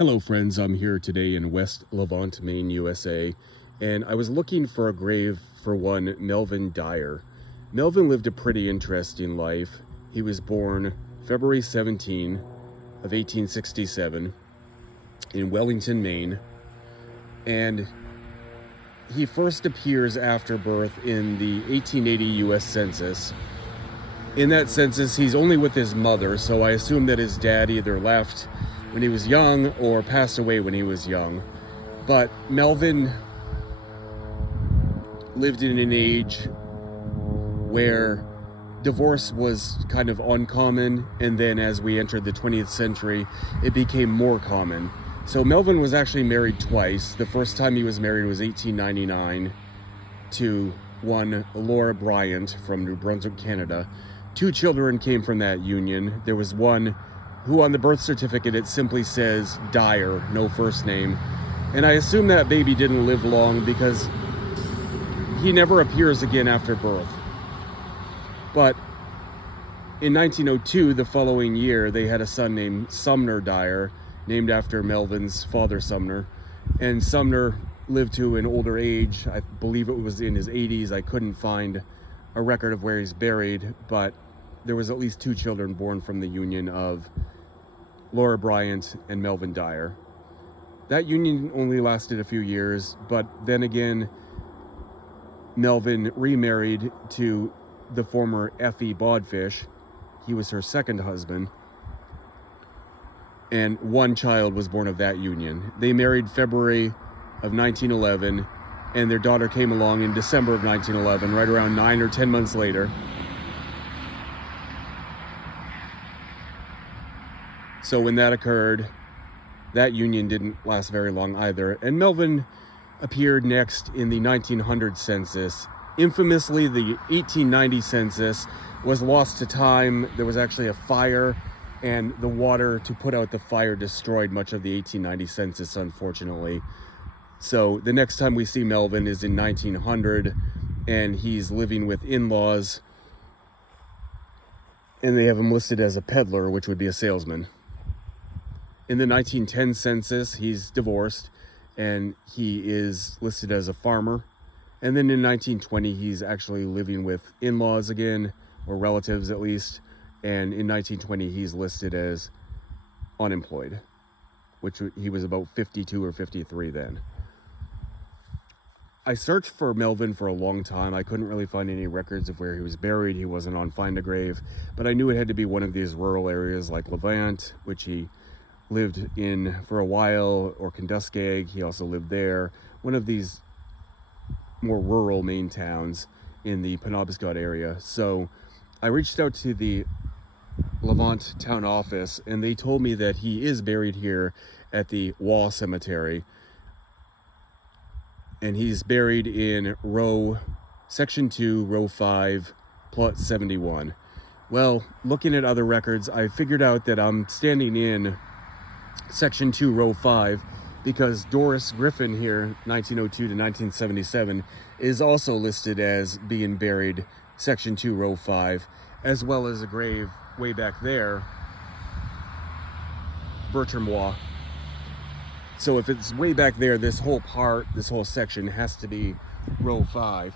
Hello friends, I'm here today in West Levant, Maine, USA, and I was looking for a grave for one Melvin Dyer. Melvin lived a pretty interesting life. He was born February 17 of 1867 in Wellington, Maine, and he first appears after birth in the 1880 US Census. In that census, he's only with his mother, so I assume that his dad either left when he was young or passed away when he was young. But Melvin lived in an age where divorce was kind of uncommon, and then as we entered the 20th century, it became more common. So Melvin was actually married twice. The first time he was married was 1899 to one Laura Bryant from New Brunswick, Canada. 2 children came from that union. There was one who on the birth certificate it simply says Dyer, no first name. And I assume that baby didn't live long because he never appears again after birth. But in 1902, the following year, they had a son named Sumner Dyer, named after Melvin's father, Sumner. And Sumner lived to an older age. I believe it was in his 80s. I couldn't find a record of where he's buried, but there was at least 2 children born from the union of Laura Bryant and Melvin Dyer. That union only lasted a few years, but then again, Melvin remarried to the former Effie Bodfish. He was her second husband, and 1 child was born of that union. They married February of 1911, and their daughter came along in December of 1911, right around 9 or 10 months later. So when that occurred, that union didn't last very long either. And Melvin appeared next in the 1900 census. Infamously, the 1890 census was lost to time. There was actually a fire, and the water to put out the fire destroyed much of the 1890 census, unfortunately. So the next time we see Melvin is in 1900, and he's living with in-laws, and they have him listed as a peddler, which would be a salesman. In the 1910 census, he's divorced, and he is listed as a farmer. And then in 1920, he's actually living with in-laws again, or relatives at least. And in 1920, he's listed as unemployed, which he was about 52 or 53 then. I searched for Melvin for a long time. I couldn't really find any records of where he was buried. He wasn't on Find a Grave, but I knew it had to be one of these rural areas like Levant, which he lived in for a while, or Kentuskeg, he also lived there. One of these more rural Maine towns in the Penobscot area. So I reached out to the Levant town office, and they told me that he is buried here at the Wall Cemetery. And he's buried in section 2, row 5, plot 71. Well, looking at other records, I figured out that I'm standing in section 2, row 5, because Doris Griffin here, 1902 to 1977, is also listed as being buried section 2, row 5, as well as a grave way back there, Bertram. So if it's way back there, this whole section has to be row 5.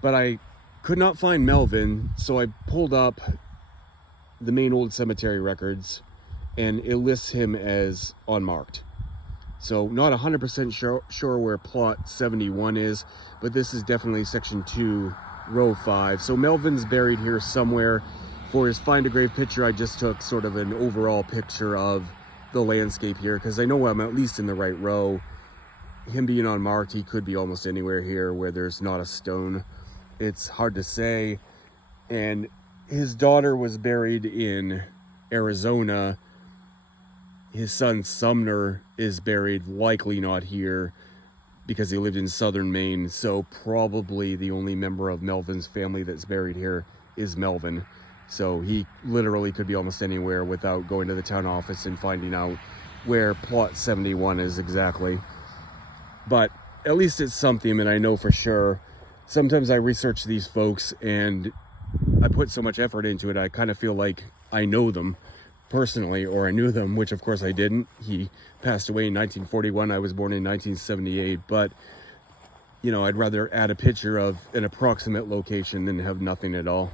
But I could not find Melvin, so I pulled up the Maine Old Cemetery records, and it lists him as unmarked. So not 100% sure where plot 71 is, but this is definitely section 2, row 5. So Melvin's buried here somewhere. For his Find a Grave picture, I just took sort of an overall picture of the landscape here, because I know I'm at least in the right row. Him being unmarked, he could be almost anywhere here where there's not a stone. It's hard to say. And his daughter was buried in Arizona. His son Sumner is buried, likely not here, because he lived in southern Maine. So probably the only member of Melvin's family that's buried here is Melvin. So he literally could be almost anywhere without going to the town office and finding out where plot 71 is exactly. But at least it's something, and I know for sure. Sometimes I research these folks and I put so much effort into it, I kind of feel like I know them. personally, or I knew them, which of course I didn't. He passed away in 1941. I was born in 1978. But, you know, I'd rather add a picture of an approximate location than have nothing at all.